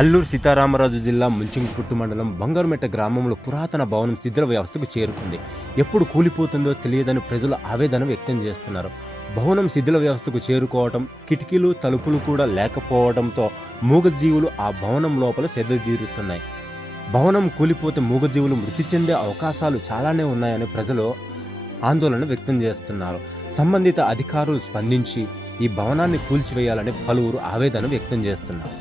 అల్లూరు సీతారామరాజు జిల్లా ముంచింగిపుట్టు మండలం బంగారుమెట్ట గ్రామంలో పురాతన భవనం శిథిల వ్యవస్థకు చేరుకుంది. ఎప్పుడు కూలిపోతుందో తెలియదని ప్రజలు ఆవేదన వ్యక్తం చేస్తున్నారు. భవనం శిథిల వ్యవస్థకు చేరుకోవటం కిటికీలు తలుపులు కూడా లేకపోవడంతో మూగజీవులు ఆ భవనం లోపల సెదతీరుతున్నాయి భవనం కూలిపోతే మూగజీవులు మృతి చెందే అవకాశాలు చాలానే ఉన్నాయని ప్రజలు ఆందోళన వ్యక్తం చేస్తున్నారు. సంబంధిత అధికారులు స్పందించి ఈ భవనాన్ని కూల్చివేయాలని పలువురు ఆవేదన వ్యక్తం చేస్తున్నారు.